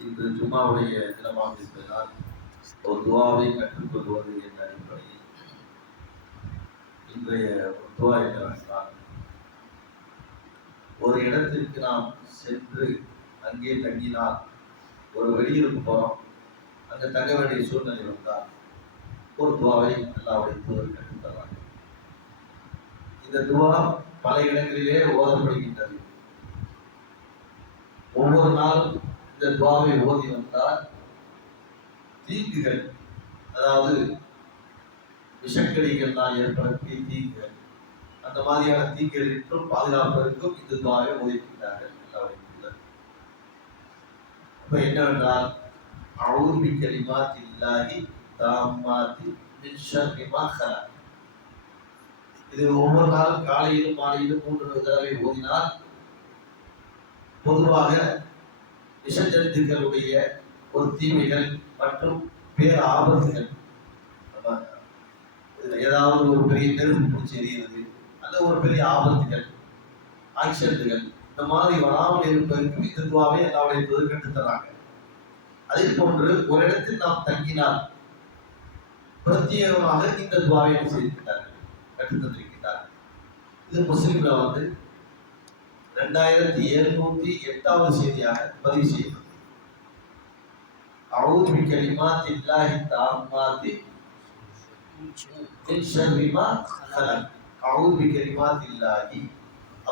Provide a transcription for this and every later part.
இன்று ஜும்மாவுடைய தினமாக இருப்பதால் ஒரு துவாவை கற்றுக்கொள்வது என்ற அடிப்படையில் இன்றைய ஒரு துவா என்னவென்றால் ஒரு இடத்திற்கு நாம் சென்று அங்கே தங்கினால் ஒரு வெளியூருக்கு போகிறோம் அங்கே தங்க வேண்டிய சூழ்நிலை வந்தால் ஒரு துவாவை அல்லாவுடைய தூதர் கற்றுத்தராங்க இந்த துவா பல இடங்களிலே ஓதப்படுகின்றது. ஒவ்வொரு நாள் இந்த துவாவை ஓதி வந்தால் தீங்குகள் அதாவது விஷக்கடிகள்னால் ஏற்படுத்தி தீங்குகள் அந்த மாதிரியான தீங்குகளிலும் பாதுகாப்பதற்கும் இந்த துவாவை ஓதிக்கின்றார்கள் அப்ப என்னவென்றால் அவுர்பி கலிமாத் இல்லாஹி தாமாத்தி ஹலக் இது ஒவ்வொரு நாள் காலையிலும் மாலையிலும் மூன்று தடவை ஓதினால் பொதுவாக விஷஜந்துக்களுடைய ஒரு தீமைகள் மற்றும் பேர ஆபத்துகள். ஏதாவது ஒரு பெரிய நெருப்பு பிடிச்சி எரிகிறது அல்லது ஒரு பெரிய ஆபத்துகள் ஆக்சிடென்ட்டுகள் இந்த மாதிரி வராமல் இருப்பதற்கு இதுவாகவே எல்லாவுடைய கட்டு தராங்க. அதே போன்று ஒரு இடத்தில் நாம் தங்கினால் பிரத்யேகமாக இந்த துவாவை செய்திருக்கிறார்கள் கற்றுத்தந்திருக்கிறார்கள் இது முஸ்லிம்ல வந்து ரெண்டாயிரத்தி எழுநூத்தி எட்டாவது செய்தியாக பதிவு செய்யப்பட்டது. அவுது பி கலிமாத் இல்லாஹி தாமாத்தி மின் ஷர்ரி மா ஹலக். அவுது பி கலிமாத் இல்லாஹி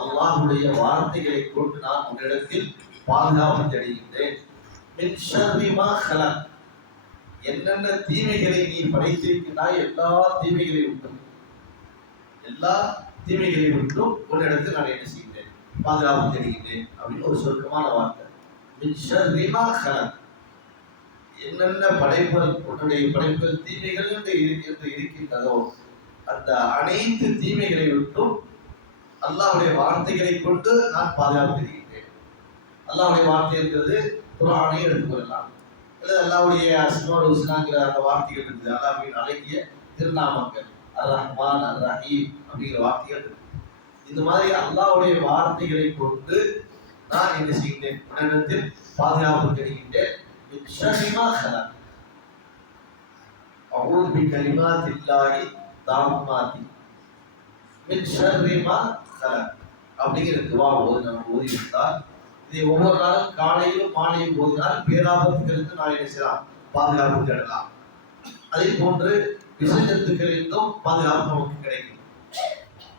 அல்லாஹ்வுடைய வார்த்தைகளை கொண்டு நான் உன்னிடத்தில் பாதுகாப்பு தேடுகின்றேன். மின் ஷர்ரி ஹலக். என்னென்ன தீமைகளை நீ படைத்திருக்கிறாய் எல்லா தீமைகளையும் விட்டும் எல்லா தீமைகளை விட்டும் உன்னிடத்தில் நான் என்ன செய்கிறேன் பாதுகாப்பு தெரிகின்றேன் அப்படின்னு ஒரு சுருக்கமான வார்த்தை. என்னென்ன படைப்புகள் உன்னுடைய படைப்புகள் தீமைகள் என்று என்று இருக்கின்றதோ அந்த அனைத்து தீமைகளை விட்டும் அல்லாவுடைய வார்த்தைகளை கொண்டு நான் பாதுகாப்பு தெரிகின்றேன். அல்லாவுடைய வார்த்தை இருக்கிறது குரானை எடுத்துக்கொள்ளலாம். அல்லது அல்லாவுடைய அஸ்மால் ஹுஸ்னாங்கிற அந்த வார்த்தைகள் இருக்குது. அல்லாவின் அழகிய திருநாமங்கள். அர் ரஹ்மான் அர் ரஹீம் அப்படிங்கிற வார்த்தைகள் இருக்குது. இந்த மாதிரி அல்லாவுடைய வார்த்தைகளை கொண்டு நான் என்ன செய்கிறேன் உடனத்தில் பாதுகாப்பு கிடைக்கின்றேன் அவுபி கலிமா. தில்லாடி தாமாதி மின் ஷர்ரிமா கலன் அப்படிங்கிற துவா ஓது நம்ம ஓதி இருந்தால் இதை ஒவ்வொரு நாளும் காலையிலும் மாலையும் ஓதினால் பேராபத்துகளுக்கு நான் என்ன செய்யலாம்? பாதுகாப்பு தேடலாம். அதே போன்று விசேஷத்துக்களிலும் பாதுகாப்பு நமக்கு கிடைக்கும்.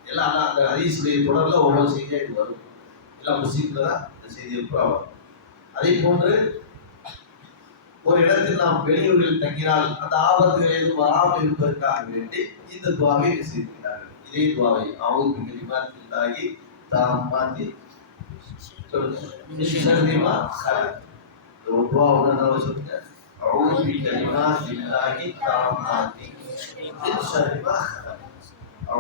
எல்லாம் அந்த ஹதீஸுடைய தொடரில் ஒவ்வொரு செய்தியாக இது வரும். எல்லாம் முஸ்லீமில் தான் இந்த செய்தி வரும். அதே போன்று ஒரு இடத்தில் நாம் வெளியூரில் தங்கினால் அந்த ஆபத்துகள் எதுவும் வராமல் இருப்பதற்காக வேண்டி இந்த துவாவை செய்திருக்கிறார்கள். இதே துவாவை அவங்க கலிமாத்தில்லாகி தாம் மாத்தி சொல்லுமா ஒரு துவா உணர்ந்தாலும் சொல்லுங்க. அவுபி கலிமாத்தில்லாகி தாம் மாத்தி.